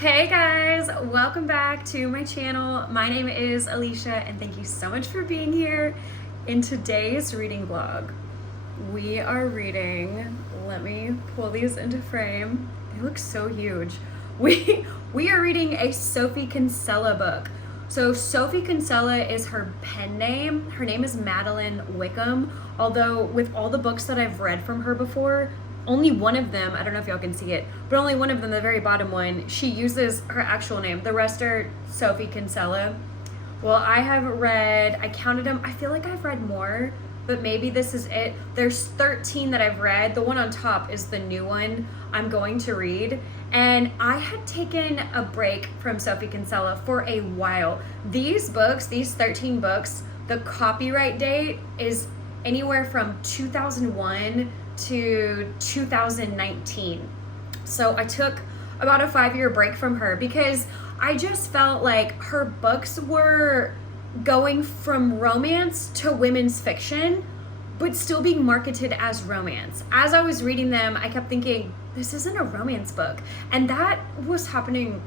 Hey guys, welcome back to my channel. My name is Alicia and thank you so much for being here. In today's reading vlog, we are reading, let me pull these into frame. They look so huge. We are reading a Sophie Kinsella book. So Sophie Kinsella is her pen name. Her name is Madeline Wickham, although with all the books that I've read from her before, only one of them, I don't know if y'all can see it, but only one of them, the very bottom one, she uses her actual name. The rest are Sophie Kinsella. Well, I counted them. I feel like I've read more, but maybe this is it. There's 13 that I've read. The one on top is the new one I'm going to read. And I had taken a break from Sophie Kinsella for a while. These books, these 13 books, the copyright date is anywhere from 2001 to 2019. So I took about a 5-year break from her because I just felt like her books were going from romance to women's fiction, but still being marketed as romance. As I was reading them, I kept thinking, this isn't a romance book. And that was happening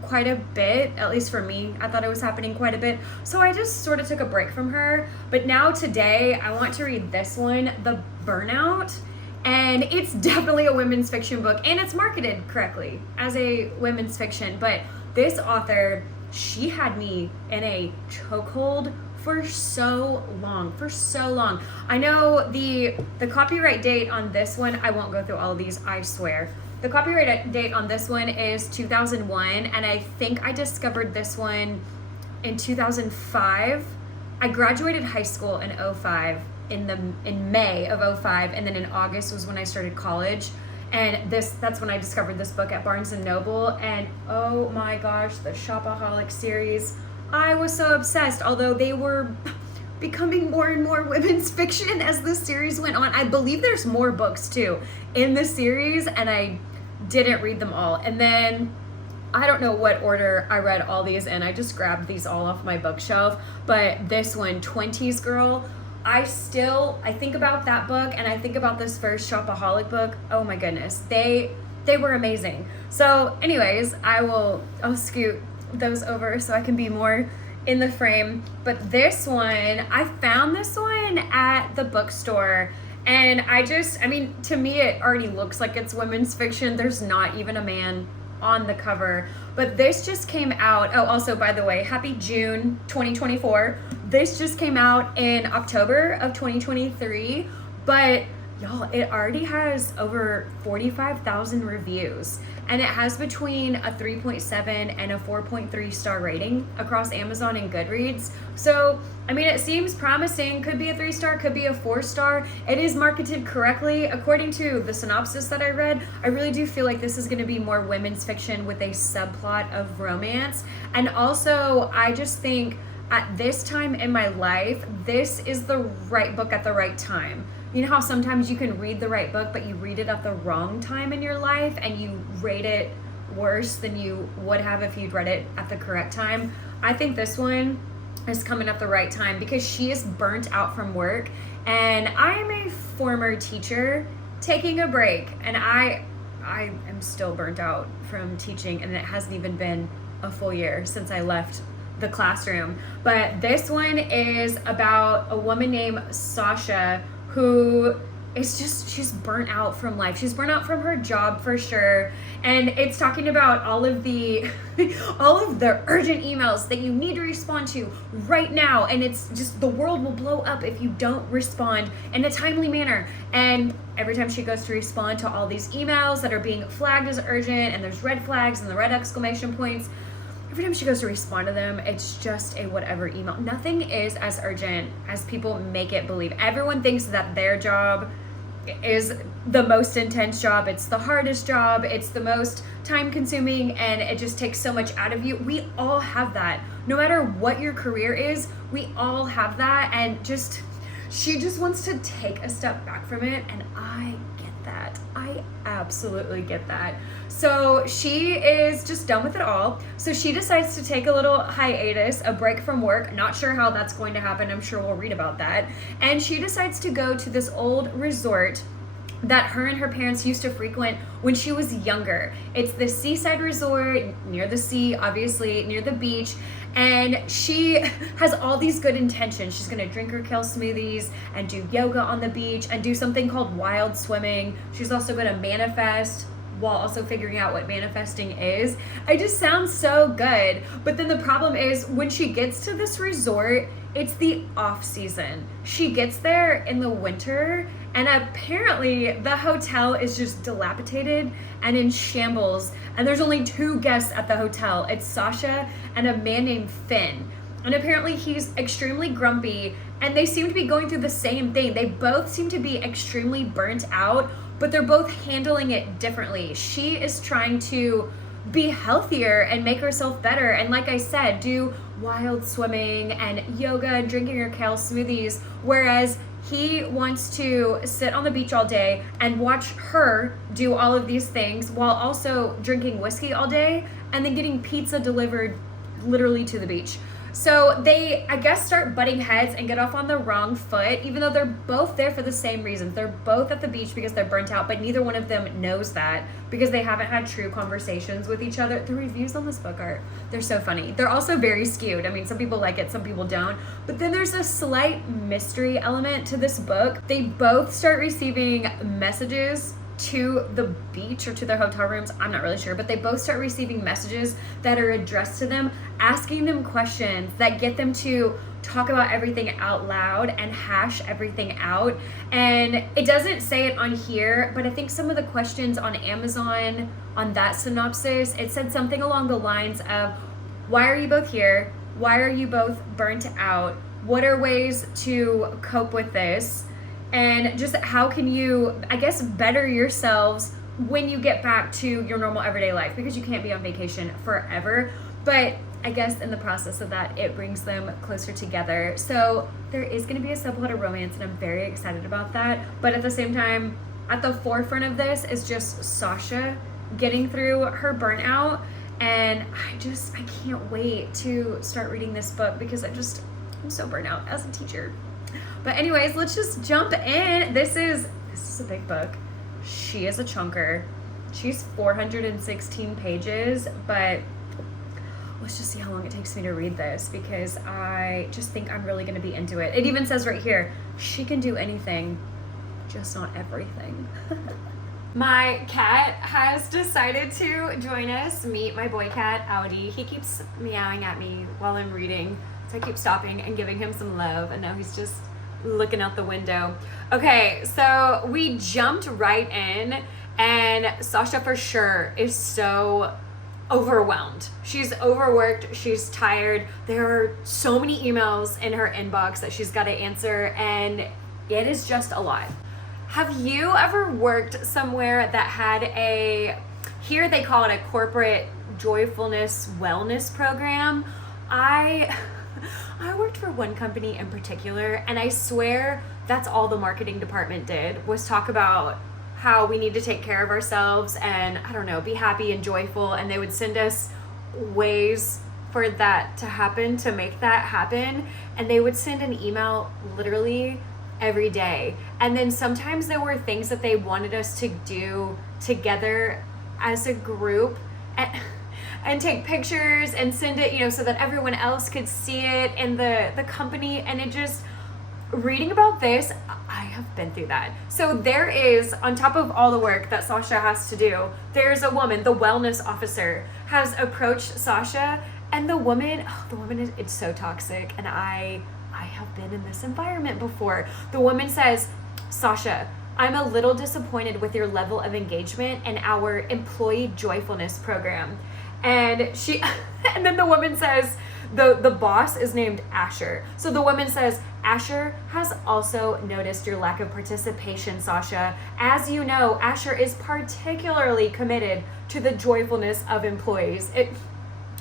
quite a bit, at least for me. I thought it was happening quite a bit. So I just sort of took a break from her. But now today, I want to read this one, The Burnout. And it's definitely a women's fiction book, and it's marketed correctly as a women's fiction. But this author, she had me in a chokehold for so long. I know the copyright date on this one, I won't go through all of these, I swear. The copyright date on this one is 2001, and I think I discovered this one in 2005. I graduated high school in 05, in May of 05, and then in August was when I started college. And that's when I discovered this book at Barnes & Noble, and oh my gosh, the Shopaholic series. I was so obsessed, although they were becoming more and more women's fiction as the series went on. I believe there's more books too in the series, and I didn't read them all. And then I don't know what order I read all these in. I just grabbed these all off my bookshelf. But this one, 20s Girl, I think about that book, and I think about this first Shopaholic book. Oh my goodness, they were amazing. So anyways, I'll scoot those over so I can be more in the frame. But this one, I found this one at the bookstore, and to me it already looks like it's women's fiction. There's not even a man on the cover. But this just came out. Oh, also, by the way, happy June 2024. This just came out in October of 2023. But y'all, it already has over 45,000 reviews. And it has between a 3.7 and a 4.3 star rating across Amazon and Goodreads. So, it seems promising. Could be a 3-star, could be a 4-star. It is marketed correctly. According to the synopsis that I read, I really do feel like this is going to be more women's fiction with a subplot of romance. And also, I just think at this time in my life, this is the right book at the right time. You know how sometimes you can read the right book, but you read it at the wrong time in your life and you rate it worse than you would have if you'd read it at the correct time? I think this one is coming at the right time because she is burnt out from work, and I am a former teacher taking a break, and I am still burnt out from teaching, and it hasn't even been a full year since I left the classroom. But this one is about a woman named Sasha who is she's burnt out from life. She's burnt out from her job for sure. And it's talking about all of the urgent emails that you need to respond to right now. And it's just, the world will blow up if you don't respond in a timely manner. And every time she goes to respond to all these emails that are being flagged as urgent, and there's red flags and the red exclamation points, every time she goes to respond to them, it's just a whatever email. Nothing is as urgent as people make it believe. Everyone thinks that their job is the most intense job. It's the hardest job. It's the most time consuming, and it just takes so much out of you. We all have that. No matter what your career is, we all have that. And she just wants to take a step back from it. And I get that. I absolutely get that. So she is just done with it all. So she decides to take a little hiatus, a break from work. Not sure how that's going to happen. I'm sure we'll read about that. And she decides to go to this old resort that her and her parents used to frequent when she was younger. It's the seaside resort near the sea, obviously, near the beach. And she has all these good intentions. She's gonna drink her kale smoothies and do yoga on the beach and do something called wild swimming. She's also gonna manifest while also figuring out what manifesting is. It just sounds so good. But then the problem is when she gets to this resort, it's the off season. She gets there in the winter, and apparently the hotel is just dilapidated and in shambles. And there's only 2 guests at the hotel. It's Sasha and a man named Finn. And apparently he's extremely grumpy, and they seem to be going through the same thing. They both seem to be extremely burnt out, but they're both handling it differently. She is trying to be healthier and make herself better. And like I said, do wild swimming and yoga and drinking her kale smoothies. Whereas he wants to sit on the beach all day and watch her do all of these things while also drinking whiskey all day and then getting pizza delivered literally to the beach. So they, I guess, start butting heads and get off on the wrong foot, even though they're both there for the same reasons. They're both at the beach because they're burnt out, but neither one of them knows that because they haven't had true conversations with each other. The reviews on this book they're so funny. They're also very skewed. I mean, some people like it, some people don't. But then there's a slight mystery element to this book. They both start receiving messages to the beach or to their hotel rooms, I'm not really sure, but they both start receiving messages that are addressed to them, asking them questions that get them to talk about everything out loud and hash everything out. And it doesn't say it on here, but I think some of the questions on Amazon, on that synopsis, it said something along the lines of, why are you both here? Why are you both burnt out? What are ways to cope with this? And just how can you, I guess, better yourselves when you get back to your normal everyday life, because you can't be on vacation forever. But I guess in the process of that, it brings them closer together. So there is going to be a subplot of romance, and I'm very excited about that. But at the same time, at the forefront of this is just Sasha getting through her burnout. And I can't wait to start reading this book because I'm so burnt out as a teacher. But anyways, let's just jump in. This is a big book. She is a chunker. She's 416 pages, but let's just see how long it takes me to read this because I just think I'm really going to be into it. It even says right here, she can do anything, just not everything. My cat has decided to join us, meet my boy cat, Audi. He keeps meowing at me while I'm reading, so I keep stopping and giving him some love, and now he's just looking out the window. Okay, so we jumped right in, and Sasha for sure is so overwhelmed. She's overworked, she's tired. There are so many emails in her inbox that she's got to answer, and it is just a lot. Have you ever worked somewhere that had here they call it a corporate joyfulness wellness program? I worked for one company in particular, and I swear that's all the marketing department did was talk about how we need to take care of ourselves and, I don't know, be happy and joyful. And they would send us ways for that to happen, to make that happen. And they would send an email literally every day. And then sometimes there were things that they wanted us to do together as a group. And take pictures and send it, so that everyone else could see it in the company. And it just, reading about this, I have been through that. So there is, on top of all the work that Sasha has to do, there's a woman, the wellness officer, has approached Sasha, and the woman is, it's so toxic. And I have been in this environment before. The woman says, Sasha, I'm a little disappointed with your level of engagement in our employee joyfulness program. And and then the woman says, the boss is named Asher. So the woman says, Asher has also noticed your lack of participation, Sasha. As you know, Asher is particularly committed to the joyfulness of employees.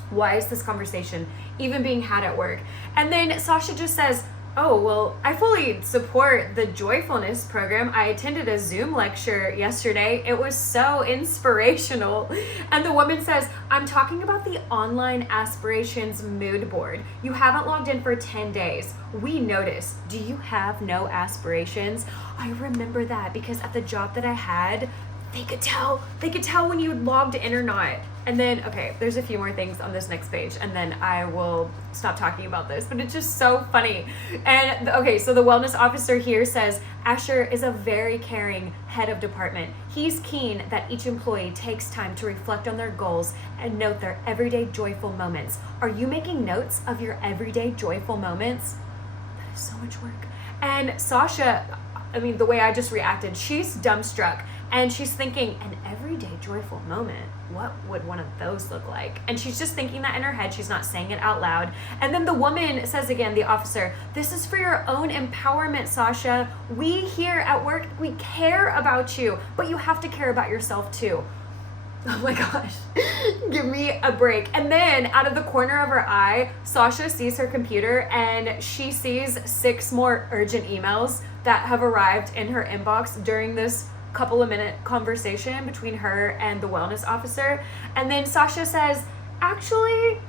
Why is this conversation even being had at work? And then Sasha just says, Oh, well, I fully support the joyfulness program. I attended a Zoom lecture yesterday. It was so inspirational. And the woman says, I'm talking about the online aspirations mood board. You haven't logged in for 10 days. We notice. Do you have no aspirations? I remember that because at the job that I had, they could tell when you logged in or not. And then, okay, there's a few more things on this next page, and then I will stop talking about this, but it's just so funny. And okay, so the wellness officer here says, Asher is a very caring head of department. He's keen that each employee takes time to reflect on their goals and note their everyday joyful moments. Are you making notes of your everyday joyful moments? That is so much work. And Sasha, I mean, the way I just reacted, she's dumbstruck. And she's thinking, an everyday joyful moment, what would one of those look like? And she's just thinking that in her head. She's not saying it out loud. And then the woman says again, the officer, this is for your own empowerment, Sasha. We here at work, we care about you, but you have to care about yourself too. Oh my gosh, give me a break. And then out of the corner of her eye, Sasha sees her computer and she sees 6 more urgent emails that have arrived in her inbox during this couple of minute conversation between her and the wellness officer. And then Sasha says, actually,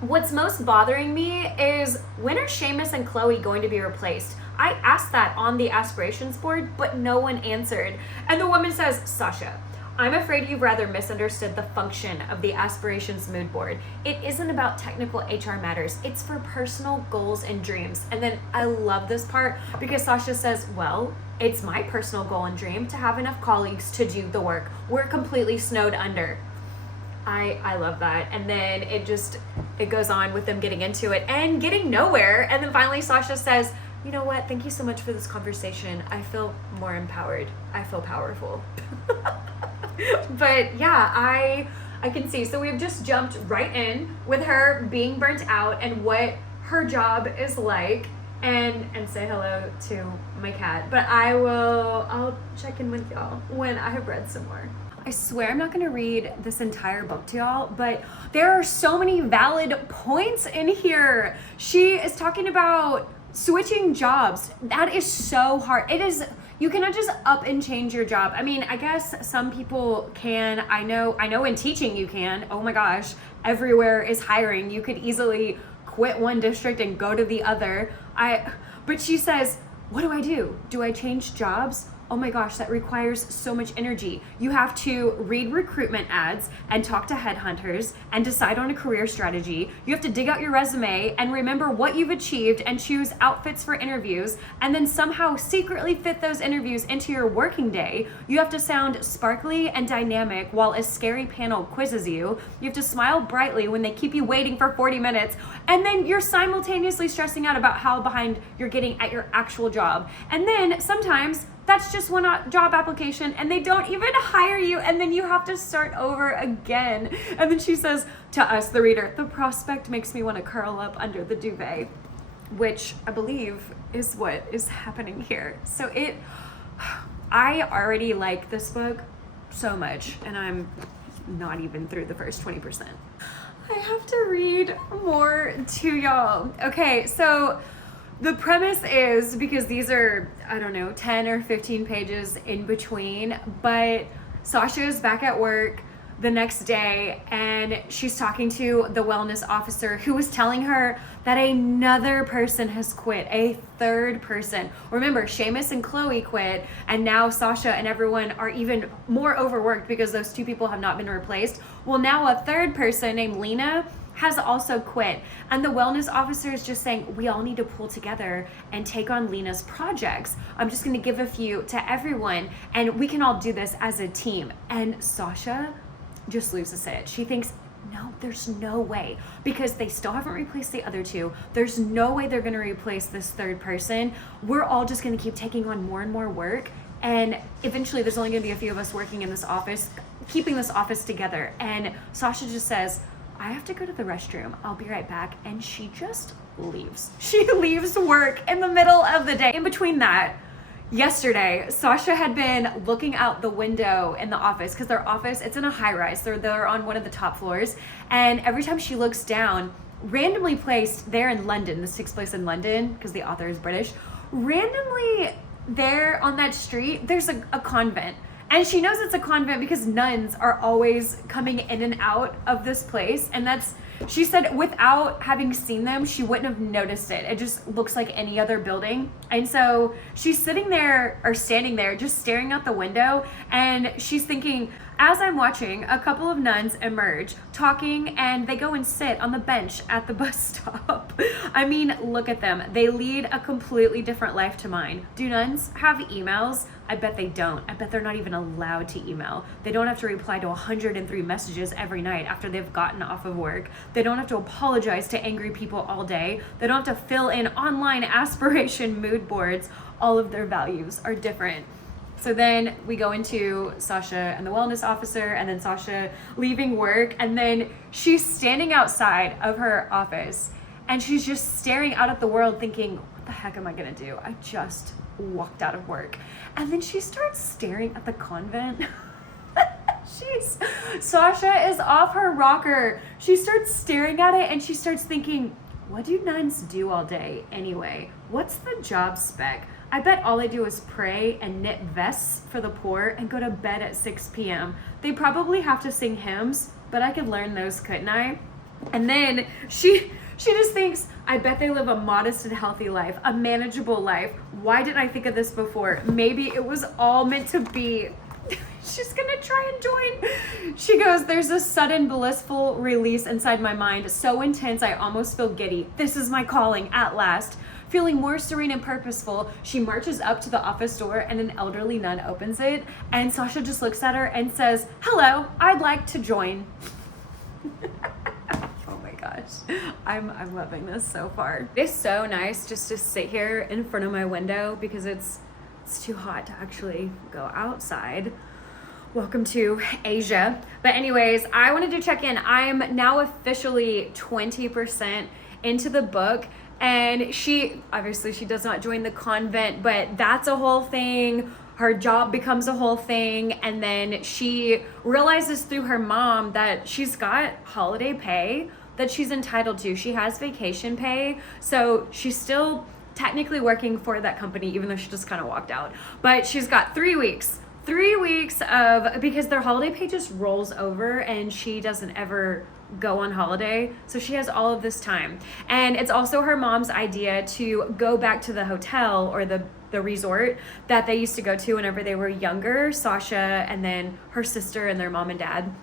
what's most bothering me is when are Seamus and Chloe going to be replaced? I asked that on the aspirations board, but no one answered. And the woman says, Sasha, I'm afraid you've rather misunderstood the function of the aspirations mood board. It isn't about technical HR matters. It's for personal goals and dreams. And then I love this part because Sasha says, well, it's my personal goal and dream to have enough colleagues to do the work. We're completely snowed under. I love that. And then it goes on with them getting into it and getting nowhere. And then finally Sasha says, you know what? Thank you so much for this conversation. I feel more empowered. I feel powerful. But yeah, I can see. So we've just jumped right in with her being burnt out and what her job is like, and say hello to my cat. But I'll check in with y'all when I have read some more. I swear I'm not going to read this entire book to y'all, but there are so many valid points in here. She is talking about switching jobs. That is so hard. It is. You cannot just up and change your job. I mean, I guess some people can. I know in teaching you can. Oh my gosh, everywhere is hiring. You could easily quit one district and go to the other. But she says, what do? Do I change jobs? Oh my gosh, that requires so much energy. You have to read recruitment ads and talk to headhunters and decide on a career strategy. You have to dig out your resume and remember what you've achieved and choose outfits for interviews, and then somehow secretly fit those interviews into your working day. You have to sound sparkly and dynamic while a scary panel quizzes you. You have to smile brightly when they keep you waiting for 40 minutes. And then you're simultaneously stressing out about how behind you're getting at your actual job. And then sometimes that's just one job application and they don't even hire you, and then you have to start over again. And then she says to us, the reader, the prospect makes me want to curl up under the duvet, which I believe is what is happening here. So I already like this book so much, and I'm not even through the first 20%. I have to read more to y'all. Okay, so the premise is, because these are, 10 or 15 pages in between, but Sasha is back at work the next day and she's talking to the wellness officer who was telling her that another person has quit, a third person. Remember, Seamus and Chloe quit, and now Sasha and everyone are even more overworked because those 2 people have not been replaced. Well, now a third person named Lena has also quit, and the wellness officer is just saying we all need to pull together and take on Lena's projects. I'm just going to give a few to everyone and we can all do this as a team. And Sasha just loses it. She thinks, no, there's no way, because they still haven't replaced the other 2. There's no way they're going to replace this third person. We're all just going to keep taking on more and more work, and eventually there's only going to be a few of us working in this office, keeping this office together. And Sasha just says, I have to go to the restroom. I'll be right back. And she just leaves. She leaves work in the middle of the day. In between that, yesterday, Sasha had been looking out the window in the office, because their office, it's in a high rise. They're on one of the top floors. And every time she looks down, randomly placed there in London. This takes place in London because the author is British. Randomly there on that street, there's a convent. And she knows it's a convent because nuns are always coming in and out of this place. And she said without having seen them, she wouldn't have noticed it. It just looks like any other building. And so she's standing there, just staring out the window. And she's thinking, as I'm watching, a couple of nuns emerge, talking, and they go and sit on the bench at the bus stop. I mean, look at them. They lead a completely different life to mine. Do nuns have emails? I bet they don't. I bet they're not even allowed to email. They don't have to reply to 103 messages every night after they've gotten off of work. They don't have to apologize to angry people all day. They don't have to fill in online aspiration mood boards. All of their values are different. So then we go into Sasha and the wellness officer, and then Sasha leaving work, and then she's standing outside of her office and she's just staring out at the world thinking, what the heck am I gonna do? I just walked out of work. And then she starts staring at the convent. Sasha is off her rocker. She starts staring at it and she starts thinking, what do nuns do all day anyway? What's the job spec? I bet all they do is pray and knit vests for the poor and go to bed at 6 p.m. They probably have to sing hymns, but I could learn those, couldn't I? And then she just thinks, I bet they live a modest and healthy life, a manageable life. Why didn't I think of this before? Maybe it was all meant to be. She's gonna try and join. She goes, there's a sudden blissful release inside my mind, so intense I almost feel giddy. This is my calling at last. Feeling more serene and purposeful, she marches up to the office door and an elderly nun opens it, and Sasha just looks at her and says, hello, I'd like to join. Oh my gosh, I'm loving this so far. It's so nice just to sit here in front of my window because it's too hot to actually go outside. Welcome to Asia. But anyways, I wanted to check in. I'm now officially 20% into the book. And she does not join the convent, but that's a whole thing. Her job becomes a whole thing. And then she realizes through her mom that she's got holiday pay that she's entitled to. She has vacation pay. So she's still technically working for that company, even though she just kind of walked out. But she's got 3 weeks. 3 weeks of, because their holiday pay just rolls over and she doesn't ever go on holiday, so she has all of this time. And it's also her mom's idea to go back to the hotel or the resort that they used to go to whenever they were younger, Sasha and then her sister and their mom and dad.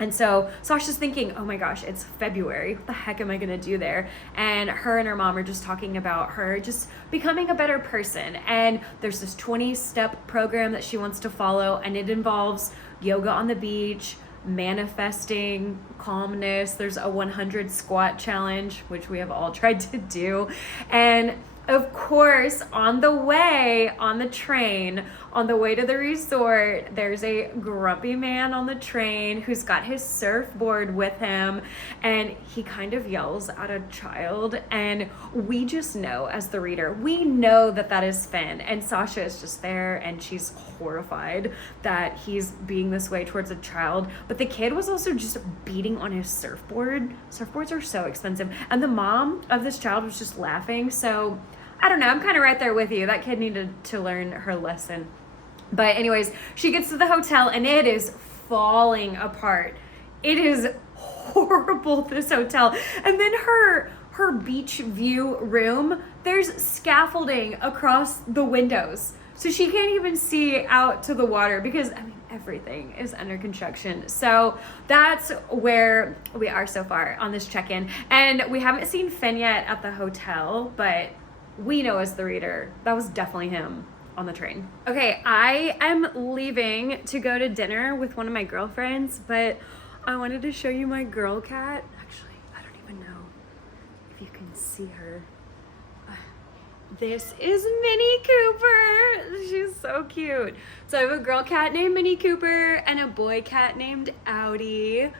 And so Sasha's thinking, oh my gosh, it's February. What the heck am I gonna do there? And her and her mom are just talking about her just becoming a better person. And there's this 20-step program that she wants to follow, and it involves yoga on the beach, manifesting, calmness. There's a 100 squat challenge, which we have all tried to do. And of course, on the way, on the train, on the way to the resort, there's a grumpy man on the train who's got his surfboard with him, and he kind of yells at a child, and we just know, as the reader, we know that that is Finn, and Sasha is just there, and she's horrified that he's being this way towards a child, but the kid was also just beating on his surfboard. Surfboards are so expensive, and the mom of this child was just laughing, so I don't know, I'm kind of right there with you. That kid needed to learn her lesson. But anyways, she gets to the hotel and it is falling apart. It is horrible, this hotel. And then her beach view room, there's scaffolding across the windows. So she can't even see out to the water because, I mean, everything is under construction. So that's where we are so far on this check-in. And we haven't seen Finn yet at the hotel, but we know as the reader, that was definitely him on the train. Okay, I am leaving to go to dinner with one of my girlfriends, but I wanted to show you my girl cat. Actually, I don't even know if you can see her. This is Minnie Cooper. She's so cute. So I have a girl cat named Minnie Cooper and a boy cat named Audi.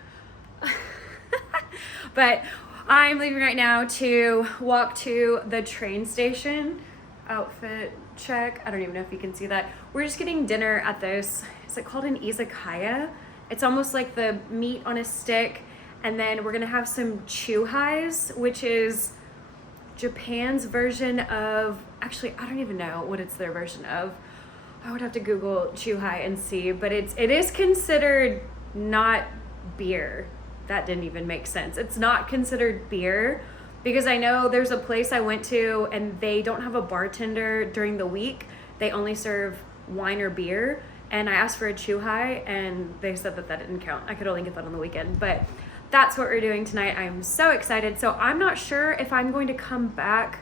But I'm leaving right now to walk to the train station. Outfit check. I don't even know if you can see that. We're just getting dinner at this, is it called an izakaya? It's almost like the meat on a stick, And then we're gonna have some chuhais, which is Japan's version of, actually, I don't even know what it's their version of. I would have to Google chuhai and see, but it is considered not beer. That didn't even make sense. It's not considered beer because I know there's a place I went to and they don't have a bartender during the week. They only serve wine or beer. And I asked for a chuhai and they said that didn't count. I could only get that on the weekend, but that's what we're doing tonight. I'm so excited. So I'm not sure if I'm going to come back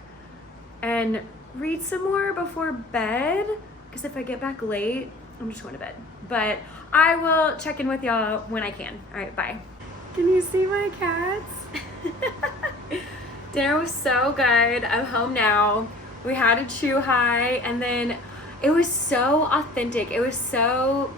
and read some more before bed, because if I get back late, I'm just going to bed. But I will check in with y'all when I can. All right, bye. Can you see my cats? Dinner was so good. I'm home now. We had a chuhai, and then it was so authentic. It was so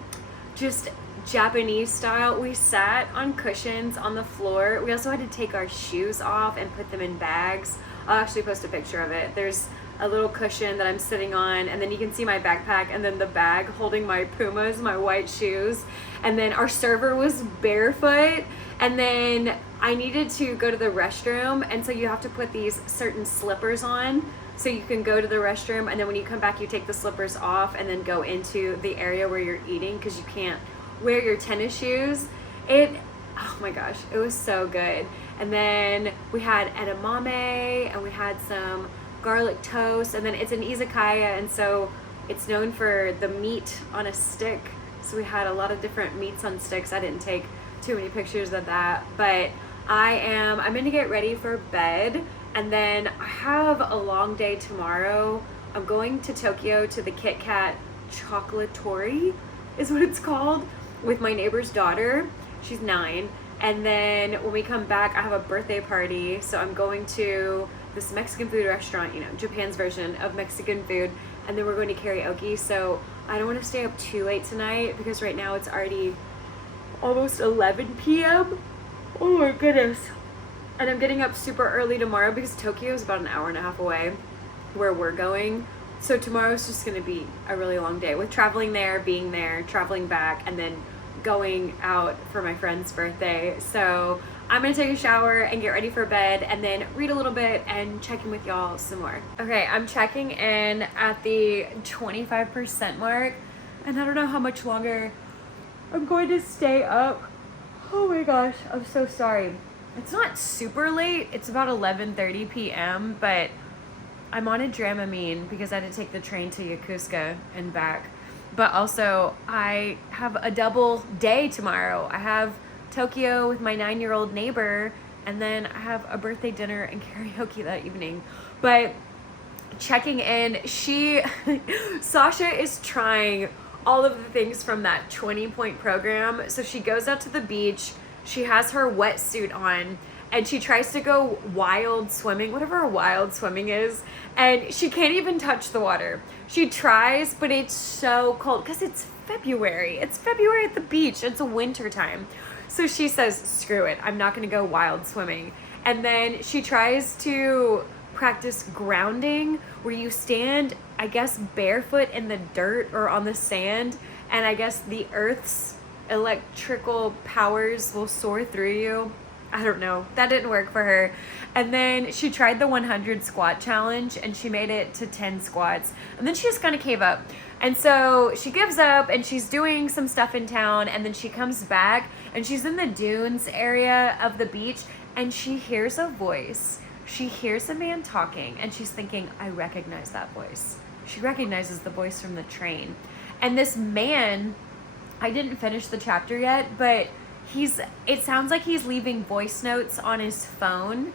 just Japanese style. We sat on cushions on the floor. We also had to take our shoes off and put them in bags. I'll actually post a picture of it. There's a little cushion that I'm sitting on, and then you can see my backpack, and then the bag holding my Pumas, my white shoes. And then our server was barefoot, and then I needed to go to the restroom, and so you have to put these certain slippers on so you can go to the restroom, and then when you come back you take the slippers off and then go into the area where you're eating because you can't wear your tennis shoes. Oh my gosh, it was so good. And then we had edamame, and we had some garlic toast, and then it's an izakaya, and so it's known for the meat on a stick. So we had a lot of different meats on sticks. I didn't take too many pictures of that, but I'm gonna get ready for bed, and then I have a long day tomorrow. I'm going to Tokyo to the Kit Kat Chocolatory is what it's called, with my neighbor's daughter. She's 9. And then when we come back, I have a birthday party. So I'm going to this Mexican food restaurant, Japan's version of Mexican food. And then we're going to karaoke. So I don't want to stay up too late tonight because right now it's already almost 11 p.m. Oh my goodness. And I'm getting up super early tomorrow because Tokyo is about an hour and a half away where we're going. So tomorrow's just going to be a really long day with traveling there, being there, traveling back, and then going out for my friend's birthday. So I'm going to take a shower and get ready for bed and then read a little bit and check in with y'all some more. Okay, I'm checking in at the 25% mark, and I don't know how much longer I'm going to stay up. Oh my gosh, I'm so sorry. It's not super late. It's about 11:30 p.m., but I'm on a Dramamine because I had to take the train to Yokosuka and back. But also, I have a double day tomorrow. I have Tokyo with my 9-year-old neighbor, and then I have a birthday dinner and karaoke that evening. But checking in, Sasha is trying all of the things from that 20-point program. So she goes out to the beach, she has her wetsuit on, and she tries to go wild swimming, whatever wild swimming is, and she can't even touch the water. She tries, but it's so cold because it's February. It's February at the beach. It's a winter time. So she says, screw it. I'm not going to go wild swimming. And then she tries to practice grounding, where you stand, I guess, barefoot in the dirt or on the sand, and I guess the earth's electrical powers will soar through you. I don't know. That didn't work for her. And then she tried the 100 squat challenge and she made it to 10 squats. And then she just kind of gave up. And so she gives up and she's doing some stuff in town, and then she comes back and she's in the dunes area of the beach and she hears a voice. She hears a man talking and she's thinking, I recognize that voice. She recognizes the voice from the train. And this man, I didn't finish the chapter yet, but it sounds like he's leaving voice notes on his phone.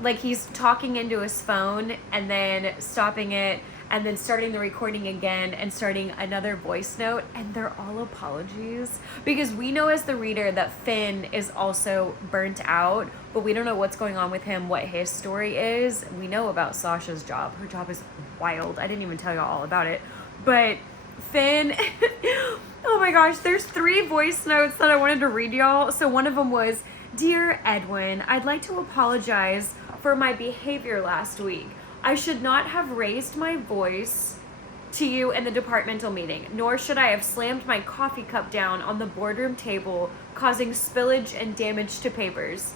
Like he's talking into his phone and then stopping it and then starting the recording again and starting another voice note, and they're all apologies, because we know as the reader that Finn is also burnt out, but we don't know what's going on with him, what his story is. We know about Sasha's job. Her job is wild. I didn't even tell y'all all about it. But Finn, oh my gosh, there's 3 voice notes that I wanted to read y'all. So one of them was, Dear Edwin, I'd like to apologize for my behavior last week. I should not have raised my voice to you in the departmental meeting, nor should I have slammed my coffee cup down on the boardroom table, causing spillage and damage to papers.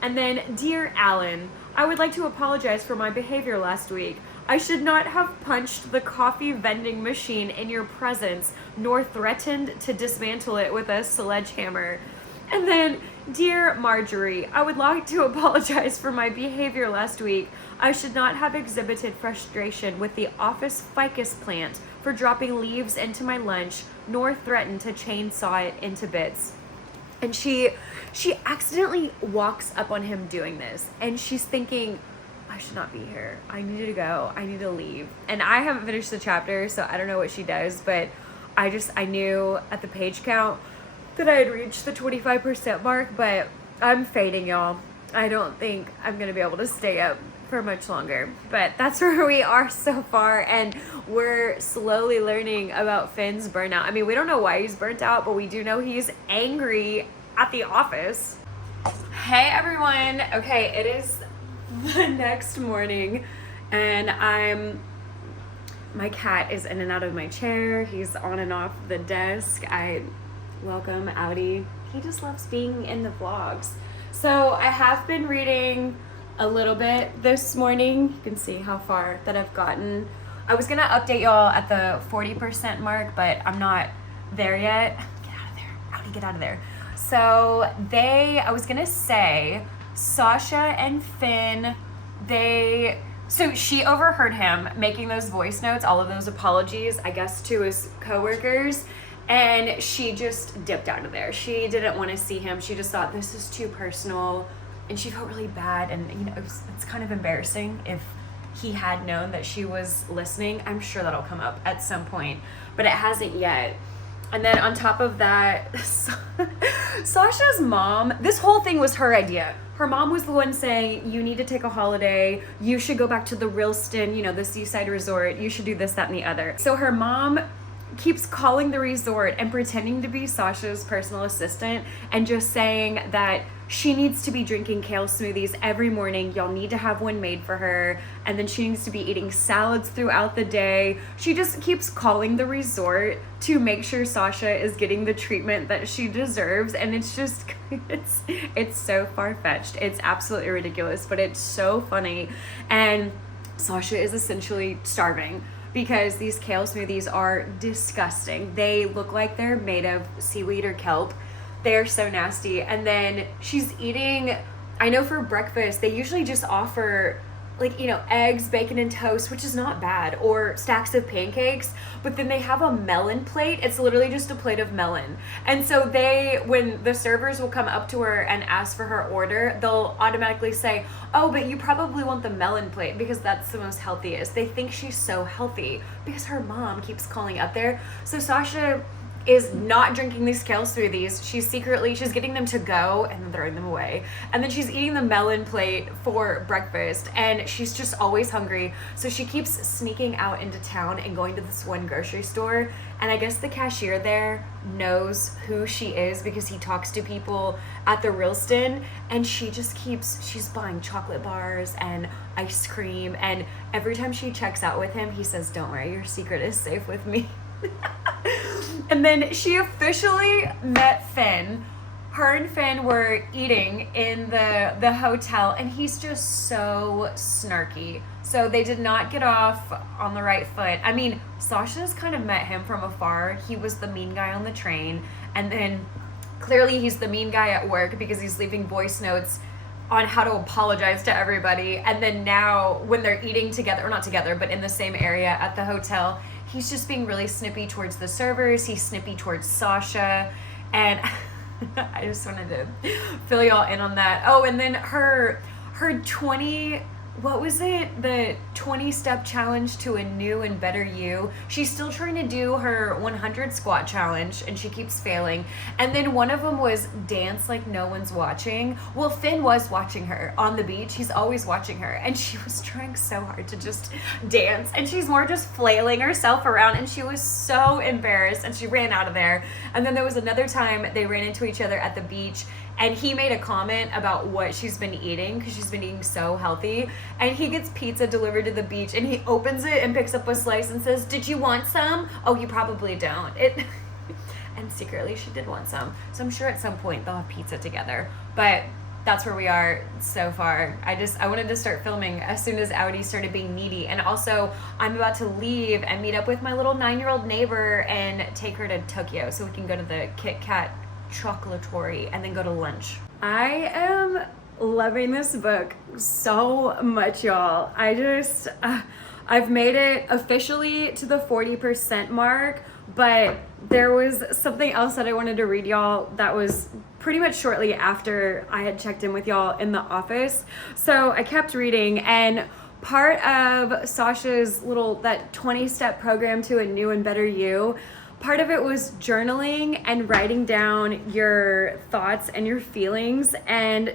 And then, dear Alan, I would like to apologize for my behavior last week. I should not have punched the coffee vending machine in your presence, nor threatened to dismantle it with a sledgehammer. And then, dear Marjorie, I would like to apologize for my behavior last week. I should not have exhibited frustration with the office ficus plant for dropping leaves into my lunch, nor threatened to chainsaw it into bits. And she accidentally walks up on him doing this, and she's thinking, I should not be here. I need to go. I need to leave. And I haven't finished the chapter, so I don't know what she does, but I knew at the page count that I had reached the 25% mark, but I'm fading, y'all. I don't think I'm going to be able to stay up for much longer. But that's where we are so far, and we're slowly learning about Finn's burnout. I mean, we don't know why he's burnt out, but we do know he's angry at the office. Hey, everyone. Okay, it is the next morning, and my cat is in and out of my chair. He's on and off the desk. Welcome, Audi. He just loves being in the vlogs. So I have been reading a little bit this morning. You can see how far that I've gotten. I was gonna update y'all at the 40% mark, but I'm not there yet. Get out of there, Audi, get out of there. So I was gonna say, Sasha and Finn, so she overheard him making those voice notes, all of those apologies, I guess, to his coworkers. And she just dipped out of there. She didn't want to see him. She just thought this is too personal, and she felt really bad. And it's kind of embarrassing if he had known that she was listening. I'm sure that'll come up at some point, but it hasn't yet. And then on top of that, Sasha's mom, this whole thing was her idea. Her mom was the one saying, you need to take a holiday. You should go back to the Ralston, the seaside resort. You should do this, that, and the other. So her mom keeps calling the resort and pretending to be Sasha's personal assistant and just saying that she needs to be drinking kale smoothies every morning. Y'all need to have one made for her. And then she needs to be eating salads throughout the day. She just keeps calling the resort to make sure Sasha is getting the treatment that she deserves. And it's just, it's so far-fetched. It's absolutely ridiculous, but it's so funny. And Sasha is essentially starving, because these kale smoothies are disgusting. They look like they're made of seaweed or kelp. They're so nasty. And then she's eating, I know for breakfast, they usually just offer eggs, bacon, and toast, which is not bad, or stacks of pancakes, but then they have a melon plate. It's literally just a plate of melon. And so when the servers will come up to her and ask for her order, they'll automatically say, oh, but you probably want the melon plate because that's the most healthiest. They think she's so healthy because her mom keeps calling up there. So Sasha is not drinking these kale smoothies. She's getting them to go and then throwing them away. And then she's eating the melon plate for breakfast, and she's just always hungry. So she keeps sneaking out into town and going to this one grocery store. And I guess the cashier there knows who she is because he talks to people at the Ralston, and she's buying chocolate bars and ice cream. And every time she checks out with him, he says, don't worry, your secret is safe with me. And then she officially met Finn. Her and Finn were eating in the hotel, and he's just so snarky. So they did not get off on the right foot. I mean, Sasha's kind of met him from afar. He was the mean guy on the train, and then clearly he's the mean guy at work because he's leaving voice notes on how to apologize to everybody. And then now when they're eating together, or not together, but in the same area at the hotel, he's just being really snippy towards the servers. He's snippy towards Sasha. And I just wanted to fill y'all in on that. Oh, and then her 20, what was it? The 20-step challenge to a new and better you. She's still trying to do her 100 squat challenge, and she keeps failing. And then one of them was dance like no one's watching. Well, Finn was watching her on the beach. He's always watching her, and she was trying so hard to just dance, and she's more just flailing herself around, and she was so embarrassed, and she ran out of there. And then there was another time they ran into each other at the beach, and he made a comment about what she's been eating because she's been eating so healthy, and he gets pizza delivered to the beach and he opens it and picks up a slice and says, "Did you want some?" "Oh, you probably don't." And secretly she did want some, so I'm sure at some point they'll have pizza together. But that's where we are so far. I wanted to start filming as soon as Audi started being needy. And also, I'm about to leave and meet up with my little 9-year-old neighbor and take her to Tokyo so we can go to the Kit Kat chocolatory and then go to lunch. I am loving this book so much, y'all. I've made it officially to the 40% mark, but there was something else that I wanted to read y'all that was pretty much shortly after I had checked in with y'all in the office. So I kept reading, and part of Sasha's that 20-step program to a new and better you, part of it was journaling and writing down your thoughts and your feelings. And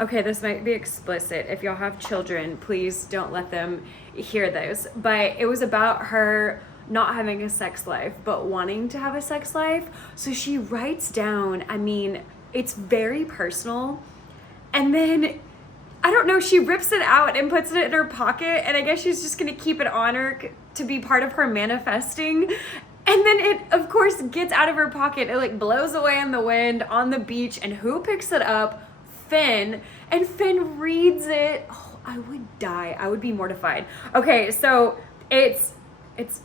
okay, this might be explicit. If y'all have children, please don't let them hear this. But it was about her not having a sex life, but wanting to have a sex life. So she writes down, it's very personal. And then, I don't know, she rips it out and puts it in her pocket. And I guess she's just gonna keep it on her to be part of her manifesting. And then it, of course, gets out of her pocket. It blows away in the wind on the beach. And who picks it up? Finn. And Finn reads it. Oh, I would die. I would be mortified. Okay, so it's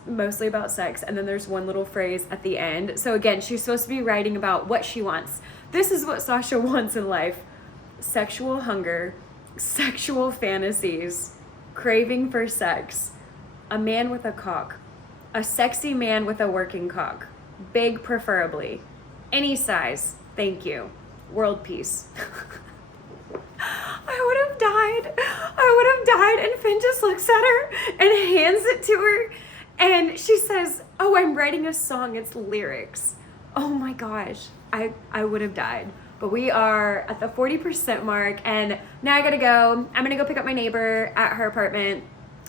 mostly about sex, and then there's one little phrase at the end. So again, she's supposed to be writing about what she wants. This is what Sasha wants in life: sexual hunger, sexual fantasies, craving for sex, a man with a cock, a sexy man with a working cock, big preferably, any size, thank you, world peace. I would have died. And Finn just looks at her and hands it to her. And she says, "Oh, I'm writing a song. It's lyrics." Oh my gosh. I would have died. But we are at the 40% mark, and now I gotta go. I'm gonna go pick up my neighbor at her apartment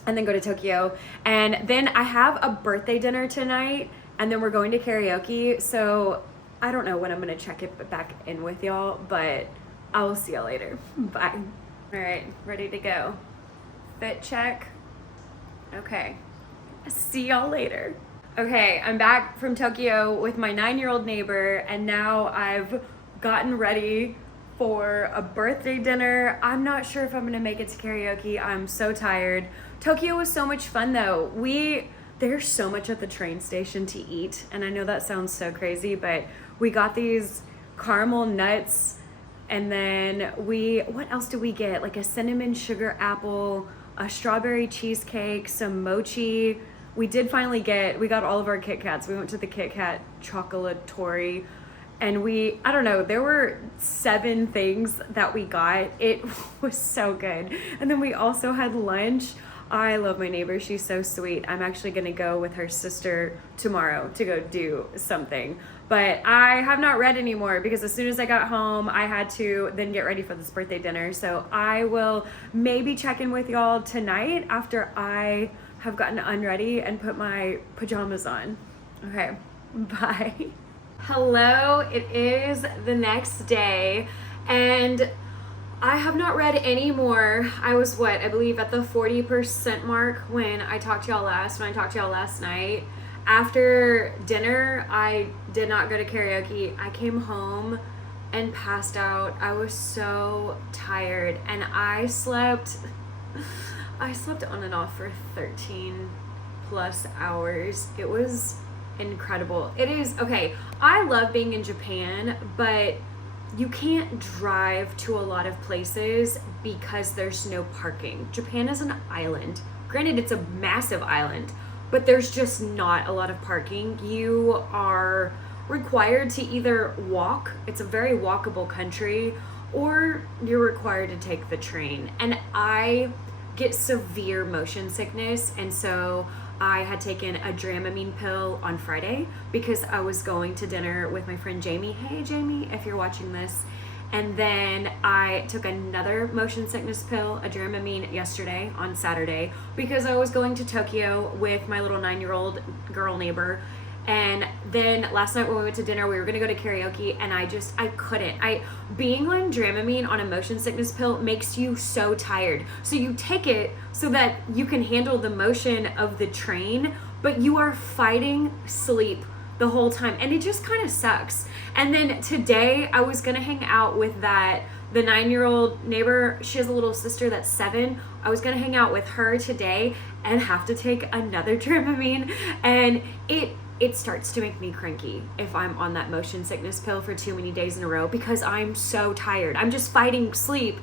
and then go to Tokyo. And then I have a birthday dinner tonight, and then we're going to karaoke. So I don't know when I'm gonna check it back in with y'all, but I will see y'all later. Bye. All right, ready to go. Fit check. Okay. See y'all later. Okay, I'm back from Tokyo with my 9-year-old neighbor, and now I've gotten ready for a birthday dinner. I'm not sure if I'm gonna make it to karaoke. I'm so tired. Tokyo was so much fun though. There's so much at the train station to eat, and I know that sounds so crazy, but we got these caramel nuts, and then what else did we get? A cinnamon sugar apple, a strawberry cheesecake, some mochi. We got all of our Kit Kats. We went to the Kit Kat chocolatory, and I don't know, there were 7 things that we got. It was so good. And then we also had lunch. I love my neighbor. She's so sweet. I'm actually gonna go with her sister tomorrow to go do something. But I have not read anymore because as soon as I got home, I had to then get ready for this birthday dinner. So I will maybe check in with y'all tonight after I have gotten unready and put my pajamas on. Okay, bye. Hello, it is the next day, and I have not read any more. I was I believe at the 40% mark when I talked to y'all last night. After dinner, I did not go to karaoke. I came home and passed out. I was so tired, and I slept on and off for 13 plus hours. It was incredible. It is, okay, I love being in Japan, but you can't drive to a lot of places because there's no parking. Japan is an island. Granted, it's a massive island, but there's just not a lot of parking. You are required to either walk, it's a very walkable country, or you're required to take the train. And I get severe motion sickness, and so I had taken a Dramamine pill on Friday because I was going to dinner with my friend Jamie. Hey Jamie, if you're watching this. And then I took another motion sickness pill, a Dramamine, yesterday on Saturday because I was going to Tokyo with my little 9-year-old girl neighbor. And then last night when we went to dinner, we were gonna go to karaoke, and I couldn't. Being on Dramamine, on a motion sickness pill, makes you so tired. So you take it so that you can handle the motion of the train, but you are fighting sleep the whole time, and it just kind of sucks. And then today I was gonna hang out with the 9-year-old neighbor. She has a little sister that's 7. I was gonna hang out with her today and have to take another Dramamine, and it starts to make me cranky if I'm on that motion sickness pill for too many days in a row, because I'm so tired. I'm just fighting sleep,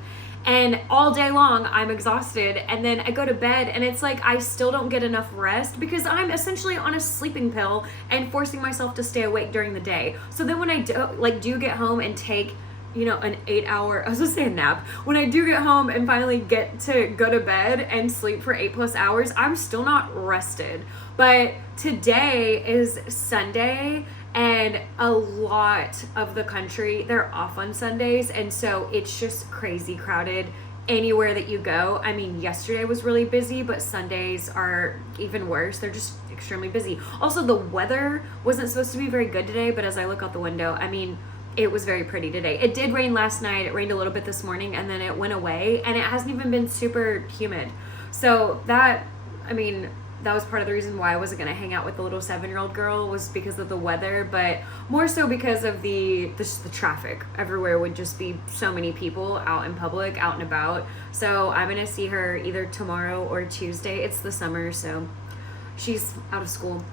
and all day long I'm exhausted, and then I go to bed and it's like I still don't get enough rest because I'm essentially on a sleeping pill and forcing myself to stay awake during the day. So then when I do get home and take, you know, an 8-hour, I was gonna say a nap, when I do get home and finally get to go to bed and sleep for 8+ hours, I'm still not rested. But today is Sunday, and a lot of the country, they're off on Sundays, and so it's just crazy crowded anywhere that you go. I mean, yesterday was really busy, but Sundays are even worse. They're just extremely busy. Also, the weather wasn't supposed to be very good today, but as I look out the window, I mean, it was very pretty today. It did rain last night. It rained a little bit this morning, and then it went away, and it hasn't even been super humid. So that was part of the reason why I wasn't going to hang out with the little 7-year-old girl, was because of the weather, but more so because of the traffic. Everywhere would just be so many people out in public, out and about. So I'm going to see her either tomorrow or Tuesday. It's the summer, so she's out of school.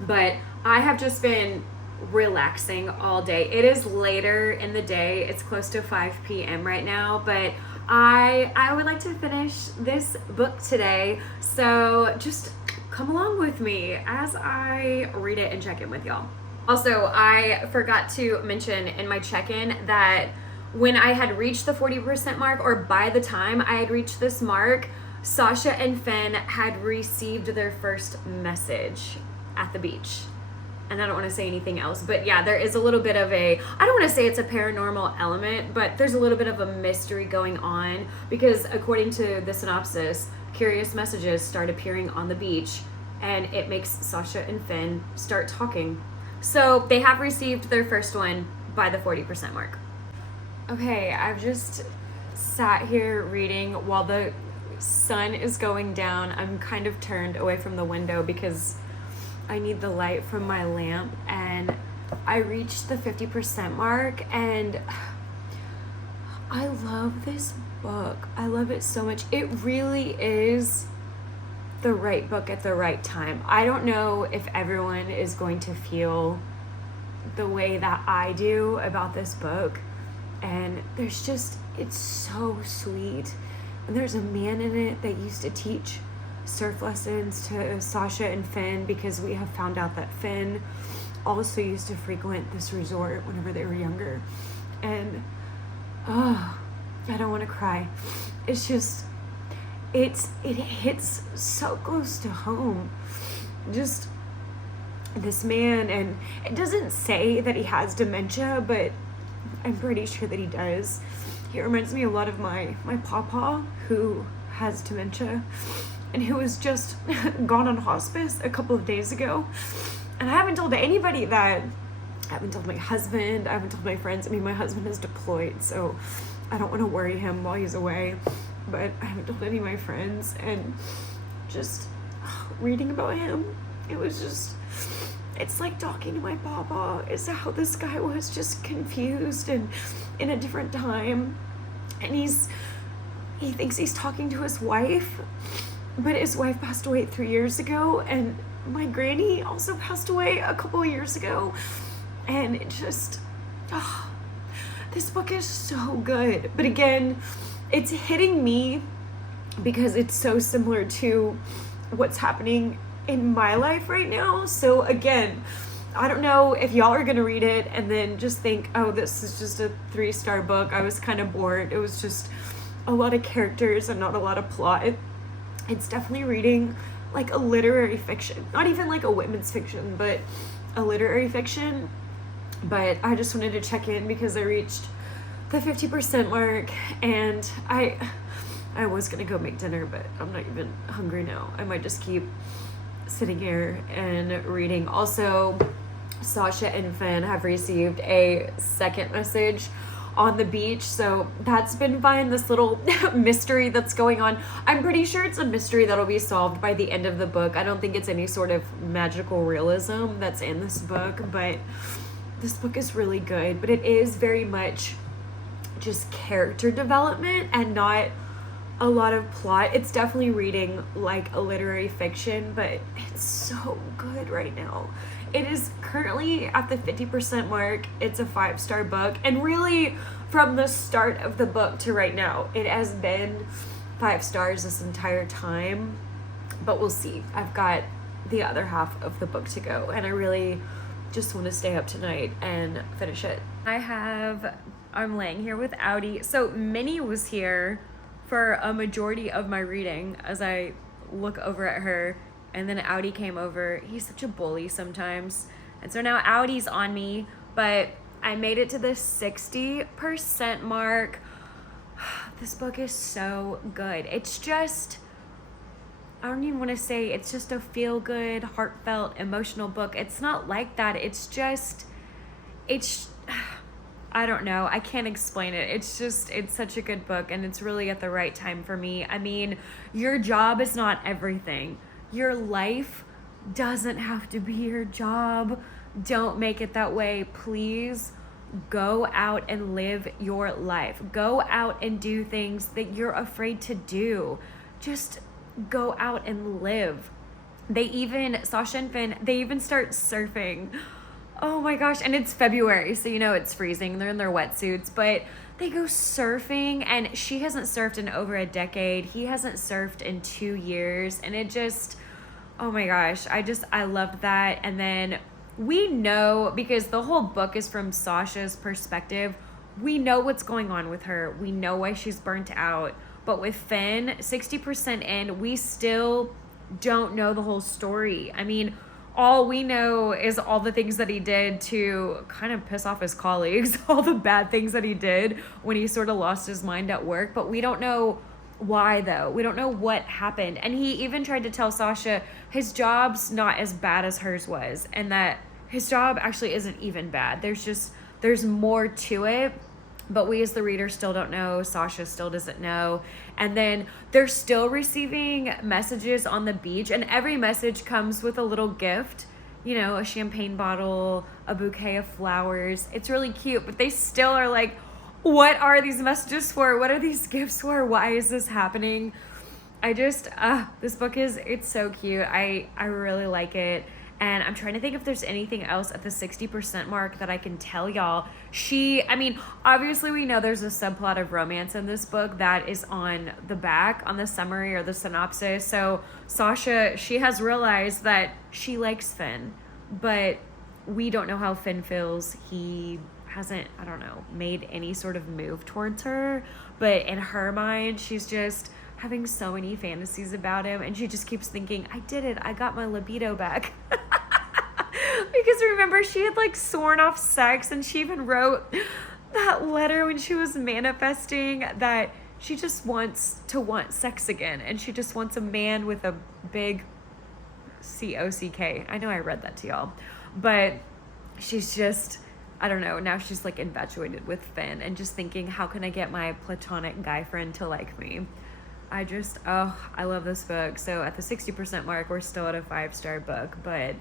But I have just been relaxing all day. It is later in the day. It's close to 5 p.m. right now, but I would like to finish this book today. So just come along with me as I read it and check in with y'all. Also, I forgot to mention in my check-in that when I had reached the 40% mark, or by the time I had reached this mark, Sasha and Finn had received their first message at the beach. And I don't want to say anything else, but yeah, there is a little bit of I don't want to say it's a paranormal element, but there's a little bit of a mystery going on, because according to the synopsis, curious messages start appearing on the beach, and it makes Sasha and Finn start talking. So they have received their first one by the 40% mark. Okay, I've just sat here reading while the sun is going down. I'm kind of turned away from the window because I need the light from my lamp, and I reached the 50% mark, and I love this book. I love it so much. It really is the right book at the right time. I don't know if everyone is going to feel the way that I do about this book, and it's so sweet. And there's a man in it that used to teach surf lessons to Sasha and Finn, because we have found out that Finn also used to frequent this resort whenever they were younger. And I don't want to cry. It's just it hits so close to home. Just this man, and it doesn't say that he has dementia, but I'm pretty sure that he does. He reminds me a lot of my papa, who has dementia, and who was just gone on hospice a couple of days ago. And I haven't told anybody that. I haven't told my husband, I haven't told my friends. I mean, my husband is deployed, so I don't want to worry him while he's away, but I haven't told any of my friends. And just reading about him, it's like talking to my papa. Is how this guy was just confused and in a different time. And he thinks he's talking to his wife, but his wife passed away 3 years ago, and my granny also passed away a couple of years ago. And it just, this book is so good. But again, it's hitting me because it's so similar to what's happening in my life right now. So again, I don't know if y'all are gonna read it and then just think, oh, this is just a 3-star book. I was kind of bored. It was just a lot of characters and not a lot of plot. It's definitely reading like a literary fiction, not even like a women's fiction, but a literary fiction. But I just wanted to check in because I reached the 50% mark, and I was gonna go make dinner, but I'm not even hungry now. I might just keep sitting here and reading. Also, Sasha and Finn have received a second message on the beach, so that's been fun. This little mystery that's going on, I'm pretty sure it's a mystery that'll be solved by the end of the book. I don't think it's any sort of magical realism that's in this book, but this book is really good. But it is very much just character development and not a lot of plot. It's definitely reading like a literary fiction, but it's so good right now. It is currently at the 50% mark. It's a 5-star book, and really from the start of the book to right now, it has been 5 stars this entire time, but we'll see. I've got the other half of the book to go, and I really just want to stay up tonight and finish it. I'm laying here with Audi. So Minnie was here for a majority of my reading as I look over at her. And then Audi came over. He's such a bully sometimes. And so now Audi's on me, but I made it to the 60% mark. This book is so good. It's just, I don't even want to say it's just a feel-good, heartfelt, emotional book. It's not like that. It's I don't know. I can't explain it. It's such a good book, and it's really at the right time for me. I mean, your job is not everything. Your life doesn't have to be your job. Don't make it that way. Please go out and live your life. Go out and do things that you're afraid to do. Just go out and live. Sasha and Finn, they even start surfing. Oh my gosh. And it's February, so it's freezing. They're in their wetsuits, but they go surfing, and she hasn't surfed in over a decade. He hasn't surfed in 2 years. And it just, oh my gosh, I loved that. And then we know, because the whole book is from Sasha's perspective, we know what's going on with her. We know why she's burnt out. But with Finn, 60% in, we still don't know the whole story. I mean, all we know is all the things that he did to kind of piss off his colleagues, all the bad things that he did when he sort of lost his mind at work. But we don't know why, though. We don't know what happened. And he even tried to tell Sasha his job's not as bad as hers was, and that his job actually isn't even bad. There's more to it. But we as the reader still don't know. Sasha still doesn't know. And then they're still receiving messages on the beach. And every message comes with a little gift. A champagne bottle, a bouquet of flowers. It's really cute. But they still are like, what are these messages for? What are these gifts for? Why is this happening? This book it's so cute. I really like it. And I'm trying to think if there's anything else at the 60% mark that I can tell y'all. Obviously we know there's a subplot of romance in this book that is on the back, on the summary or the synopsis. So Sasha, she has realized that she likes Finn, but we don't know how Finn feels. He hasn't, made any sort of move towards her. But in her mind, she's just having so many fantasies about him, and she just keeps thinking, I did it, I got my libido back. Because remember, she had sworn off sex, and she even wrote that letter when she was manifesting that she just wants to want sex again, and she just wants a man with a big COCK. I know I read that to y'all, but she's just, now she's infatuated with Finn and just thinking, how can I get my platonic guy friend to like me? I love this book. So at the 60% mark, we're still at a 5-star book, but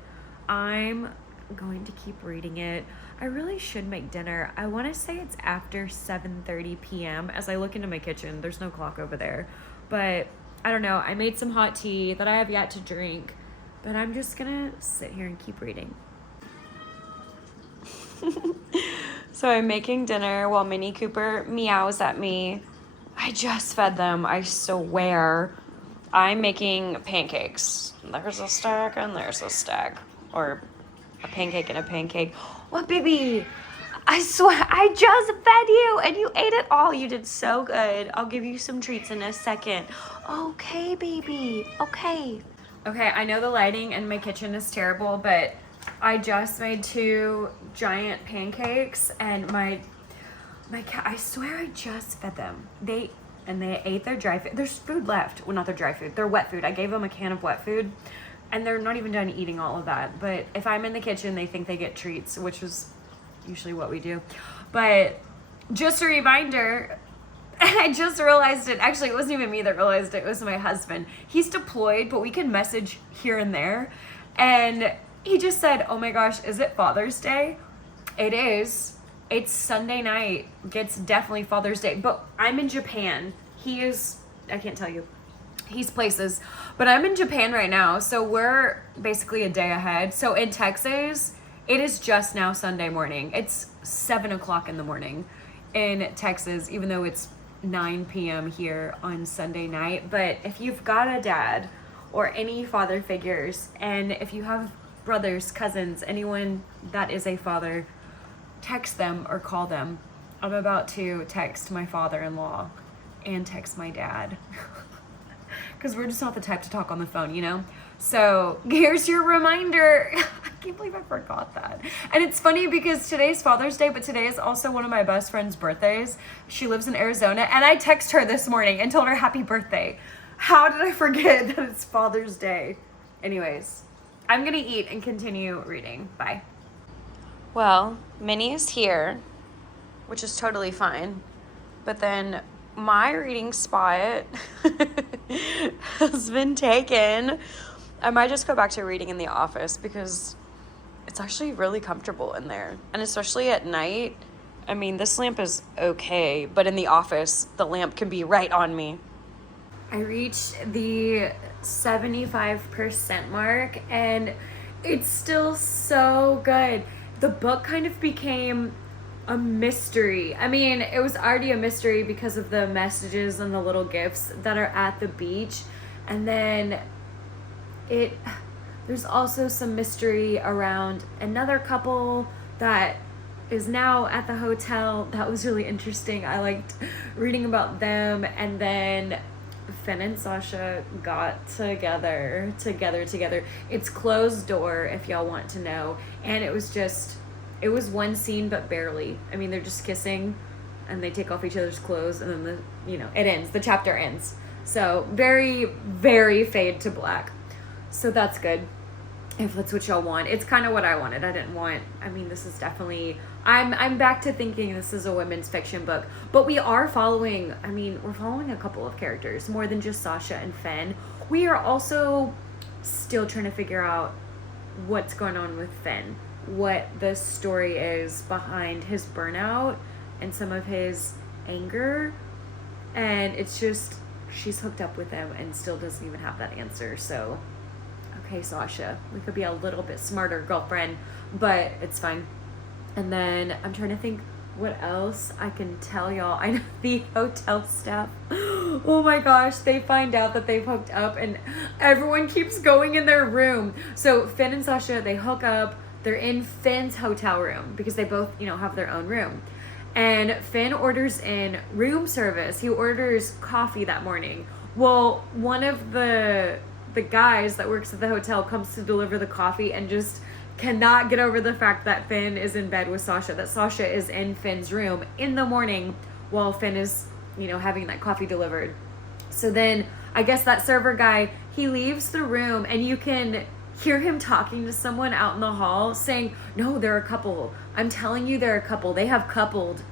I'm going to keep reading it. I really should make dinner. I want to say it's after 7:30 p.m. As I look into my kitchen, there's no clock over there, but I don't know. I made some hot tea that I have yet to drink, but I'm just gonna sit here and keep reading. So I'm making dinner while Minnie Cooper meows at me. I just fed them, I swear. I'm making pancakes. There's a stack and there's a stack. Or a pancake and a pancake. What, baby? I swear, I just fed you and you ate it all. You did so good. I'll give you some treats in a second. Okay, baby. Okay. Okay, I know the lighting in my kitchen is terrible, but I just made 2 giant pancakes, and my cat, I swear I just fed them. They ate their dry food. There's food left. Well, not their dry food. Their wet food. I gave them a can of wet food and they're not even done eating all of that. But if I'm in the kitchen, they think they get treats, which is usually what we do. But just a reminder, and I just realized it. Actually, it wasn't even me that realized it. It was my husband. He's deployed, but we can message here and there. And he just said, oh my gosh, is it Father's Day? It is. It's Sunday night. It's definitely Father's Day. But I'm in Japan. He is, I can't tell you. He's places. But I'm in Japan right now. So we're basically a day ahead. So in Texas, it is just now Sunday morning. It's 7 o'clock in the morning in Texas, even though it's 9 p.m. here on Sunday night. But if you've got a dad or any father figures, and if you have brothers, cousins, anyone that is a father, text them or call them. I'm about to text my father-in-law and text my dad because we're just not the type to talk on the phone, you know? So here's your reminder. I can't believe I forgot that. And it's funny because today's Father's Day, but today is also one of my best friend's birthdays. She lives in Arizona, and I texted her this morning and told her happy birthday. How did I forget that it's Father's Day? Anyways, I'm gonna eat and continue reading. Bye. Well, Minnie is here, which is totally fine. But then my reading spot has been taken. I might just go back to reading in the office because it's actually really comfortable in there. And especially at night, I mean, this lamp is okay, but in the office, the lamp can be right on me. I reached the 75% mark, and it's still so good. The book kind of became a mystery. I mean, it was already a mystery because of the messages and the little gifts that are at the beach. And then there's also some mystery around another couple that is now at the hotel. That was really interesting. I liked reading about them. And then Finn and Sasha got together. It's closed door, if y'all want to know. And it was one scene, but barely. I mean, they're just kissing and they take off each other's clothes, and then it ends. The chapter ends. So very, very fade to black. So that's good. If that's what y'all want. It's kind of what I wanted. This is definitely, I'm back to thinking this is a women's fiction book, but we're following a couple of characters, more than just Sasha and Finn. We are also still trying to figure out what's going on with Finn, what the story is behind his burnout and some of his anger. And it's just, she's hooked up with him and still doesn't even have that answer. So, okay, Sasha, we could be a little bit smarter, girlfriend, but it's fine. And then I'm trying to think what else I can tell y'all. I know the hotel staff, oh my gosh, they find out that they've hooked up and everyone keeps going in their room. So Finn and Sasha, they hook up. They're in Finn's hotel room because they both, have their own room. And Finn orders in room service. He orders coffee that morning. Well, one of the guys that works at the hotel comes to deliver the coffee and just cannot get over the fact that Finn is in bed with Sasha, that Sasha is in Finn's room in the morning while Finn is, having that coffee delivered. So then I guess that server guy, he leaves the room and you can hear him talking to someone out in the hall saying, no, they're a couple. I'm telling you, they're a couple. They have coupled.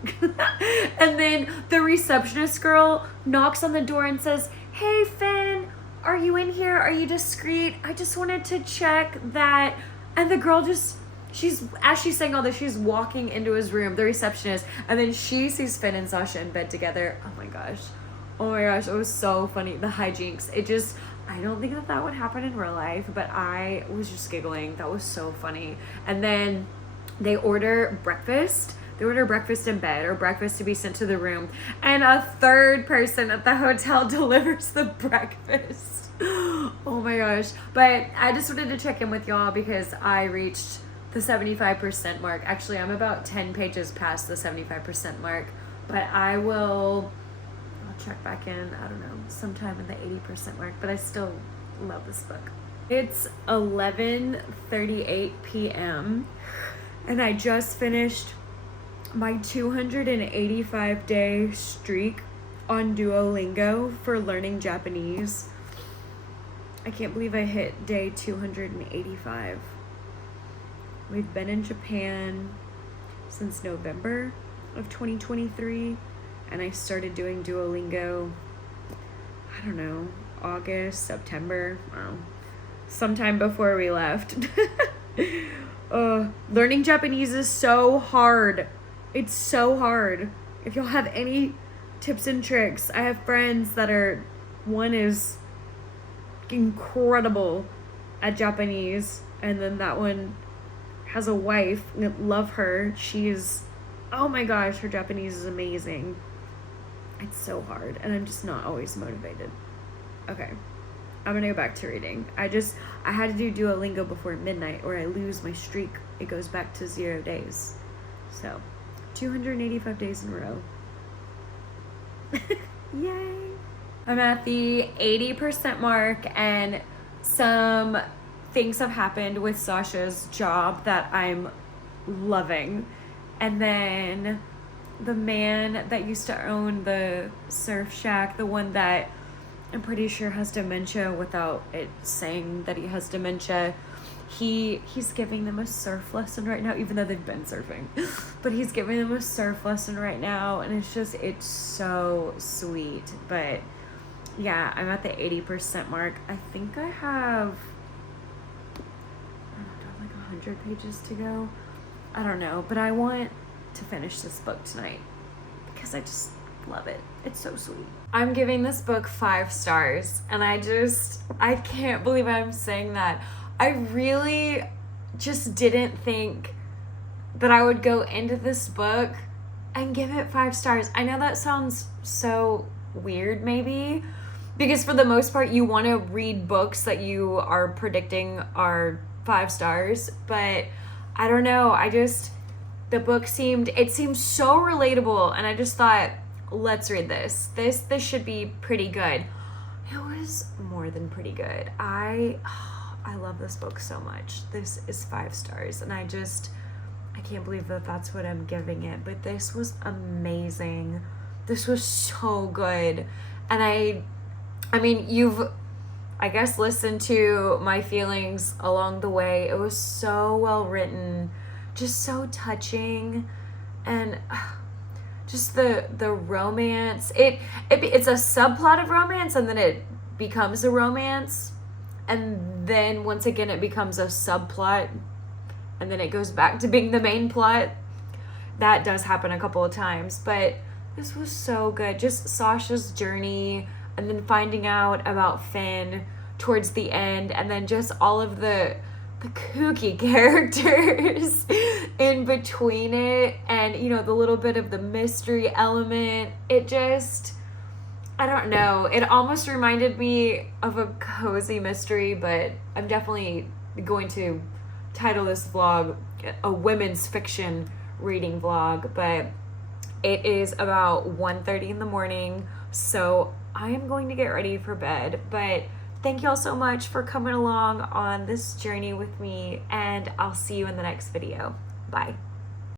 And then the receptionist girl knocks on the door and says, hey, Finn, are you in here? Are you discreet? I just wanted to check that. And the girl as she's saying all this, she's walking into his room, the receptionist, and then she sees Finn and Sasha in bed together. Oh my gosh, it was so funny. The hijinks, I don't think that would happen in real life, but I was just giggling. That was so funny. And then they order breakfast. They order breakfast in bed, or breakfast to be sent to the room, and a third person at the hotel delivers the breakfast. Oh my gosh. But I just wanted to check in with y'all because I reached the 75% mark. Actually, I'm about 10 pages past the 75% mark, but I'll check back in, I don't know, sometime in the 80% mark, but I still love this book. It's 11:38 p.m. and I just finished my 285-day streak on Duolingo for learning Japanese. I can't believe I hit day 285. We've been in Japan since November of 2023, and I started doing Duolingo, I don't know, August, September, sometime before we left. Learning Japanese is so hard. It's so hard. If y'all have any tips and tricks, I have friends that one is incredible at Japanese, and then that one has a wife. Love her. She's, oh my gosh, her Japanese is amazing. It's so hard, and I'm just not always motivated. Okay, I'm gonna go back to reading. I had to do Duolingo before midnight, or I lose my streak. It goes back to 0 days. So 285 days in a row. Yay. I'm at the 80% mark, and some things have happened with Sasha's job that I'm loving. And then the man that used to own the surf shack, the one that I'm pretty sure has dementia without it saying that he has dementia, he's giving them a surf lesson right now, even though they've been surfing. But he's giving them a surf lesson right now, and it's so sweet. But yeah, I'm at the 80% mark. I think I have, like 100 pages to go. I don't know, but I want to finish this book tonight because I just love it. It's so sweet. I'm giving this book 5 stars, and I can't believe I'm saying that. I really just didn't think that I would go into this book and give it 5 stars. I know that sounds so weird maybe, because for the most part you want to read books that you are predicting are 5 stars, but I don't know. The book seemed so relatable, and I just thought, let's read this. This should be pretty good. It was more than pretty good. I love this book so much. This is 5 stars, and I can't believe that that's what I'm giving it, but this was amazing. This was so good. And I mean, you've, I guess, listened to my feelings along the way. It was so well written, just so touching, and just the romance. It's a subplot of romance, and then it becomes a romance, and then once again it becomes a subplot, and then it goes back to being the main plot. That does happen a couple of times, but this was so good. Just Sasha's journey, and then finding out about Finn towards the end, and then just all of the kooky characters in between it, and the little bit of the mystery element. I don't know, it almost reminded me of a cozy mystery, but I'm definitely going to title this vlog a women's fiction reading vlog. But it is about 1:30 in the morning, so I am going to get ready for bed. But thank you all so much for coming along on this journey with me, and I'll see you in the next video. Bye.